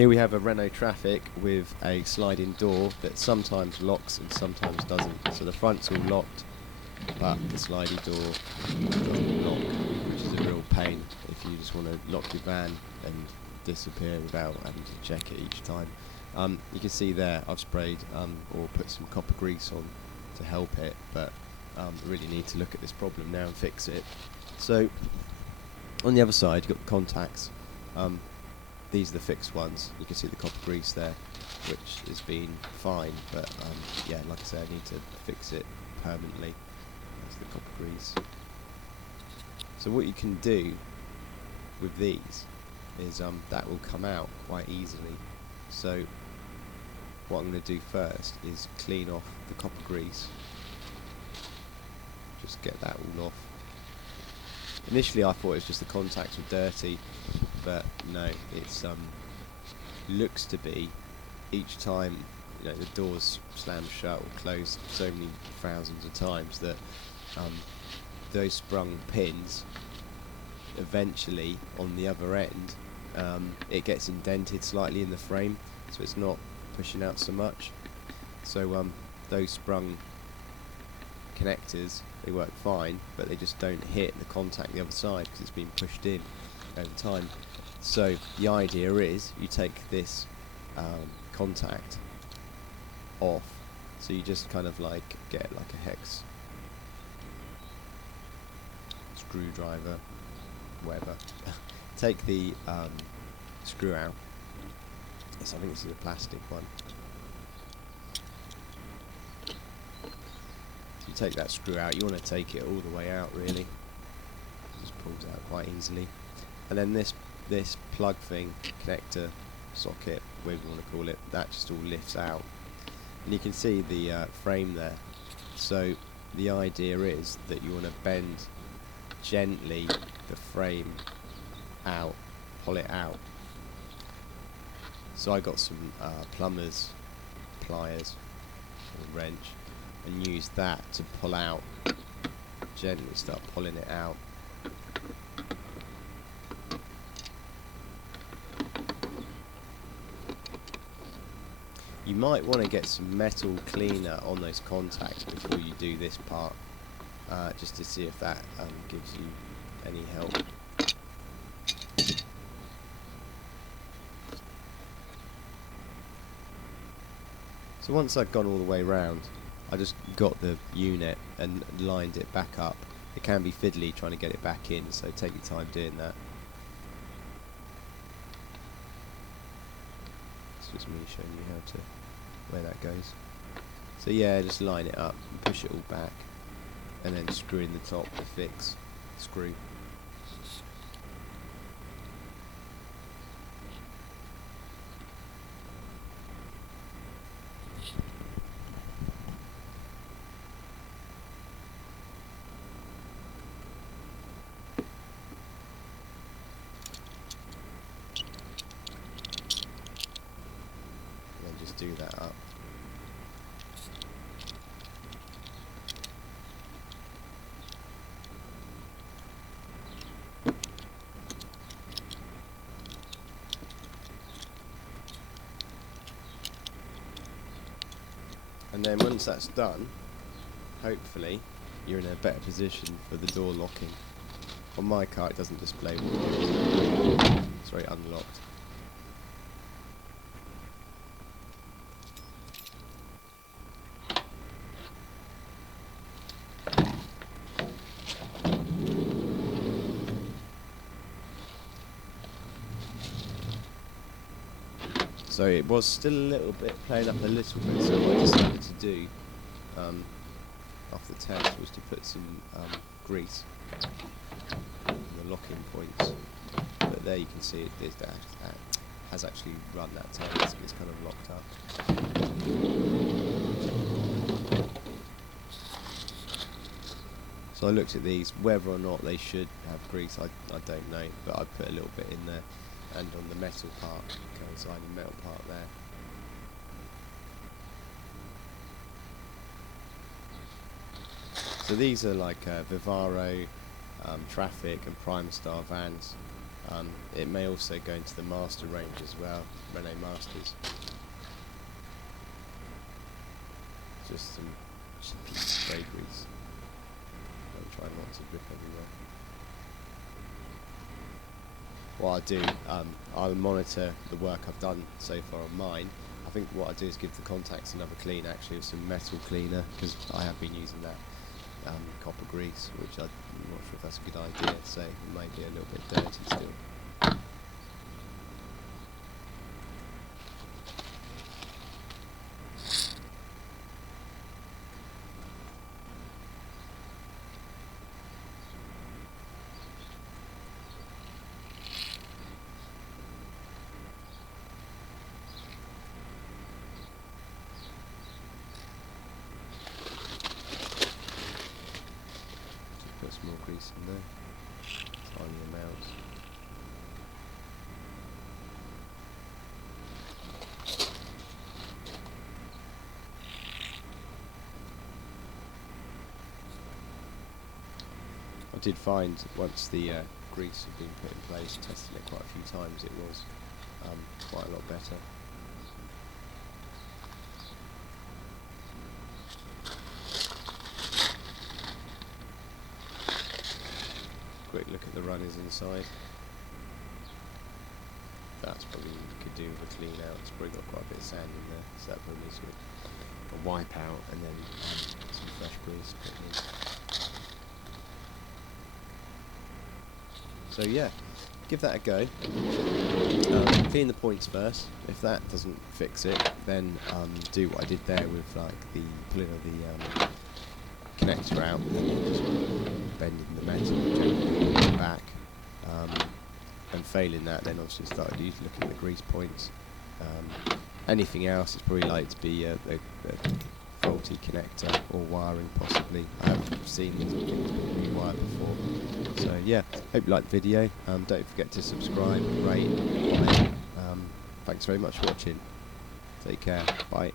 Here we have a Renault Trafic with a sliding door that sometimes locks and sometimes doesn't. So the front's all locked, but the sliding door doesn't lock, which is a real pain if you just want to lock your van and disappear without having to check it each time. You can see there I've sprayed or put some copper grease on to help it, but I really need to look at this problem now and fix it. So on the other side you've got the contacts. These are the fixed ones. You can see the copper grease there, which has been fine, but yeah, like I said, I need to fix it permanently. That's the copper grease. So what you can do with these is that will come out quite easily. So what I'm going to do first is clean off the copper grease. Just get that all off. Initially I thought it was just the contacts were dirty, but no, it's looks to be each time the doors slam shut or close so many thousands of times that those sprung pins eventually on the other end it gets indented slightly in the frame, so it's not pushing out so much. So those sprung connectors, they work fine, but they just don't hit the contact the other side because it's been pushed in over time. So the idea is you take this contact off, so you just kind of like get like a hex screwdriver, whatever. Take the screw out. Yes, I think this is a plastic one. You take that screw out, you want to take it all the way out really. It just pulls out quite easily. And then this plug thing, connector, socket, whatever you want to call it, that just all lifts out. And you can see the frame there. So the idea is that you want to bend gently the frame out, pull it out. So I got some plumber's pliers or wrench and use that to pull out, gently start pulling it out. You might want to get some metal cleaner on those contacts before you do this part, just to see if that gives you any help. So once I've gone all the way round, I just got the unit and lined it back up. It can be fiddly trying to get it back in, so take your time doing that. It's just me showing you how to where that goes. So yeah, just line it up and push it all back, and then screw in the top, the fix screw. Do that up. And then once that's done, hopefully you're in a better position for the door locking. On my car it doesn't display what it's very unlocked. So it was still a little bit, playing up a little bit, so what I decided to do after the test was to put some grease on the locking points. But there you can see that has actually run that time, it's kind of locked up. So I looked at these, whether or not they should have grease, I don't know, but I put a little bit in there. And on the metal part, coinciding metal part there. So these are like Vivaro Trafic and Primastar vans. It may also go into the Master range as well, Renault Masters. Just some cheeky spray grease. I'll try not to rip everywhere. What I do, I'll monitor the work I've done so far on mine. I think what I do is give the contacts another clean, actually, with some metal cleaner, because I have been using that copper grease, which I'm not sure if that's a good idea, so it might be a little bit dirty still. Put some more grease in there, tiny amounts. I did find once the grease had been put in place, testing it quite a few times, it was quite a lot better. Quick look at the runners inside. That's probably what you could do with a clean out. It's probably got quite a bit of sand in there, so that probably needs a wipe out and then some fresh grease put in. So yeah, give that a go. Clean the points first. If that doesn't fix it, then do what I did there with like the pulling of the connector out and then just bending the metal gently back. And failing that, then obviously started looking at the grease points. Anything else, it's probably likely to be a faulty connector or wiring possibly. I haven't seen these things being rewired before. So yeah, hope you liked the video. Don't forget to subscribe, rate, like. Thanks very much for watching. Take care. Bye.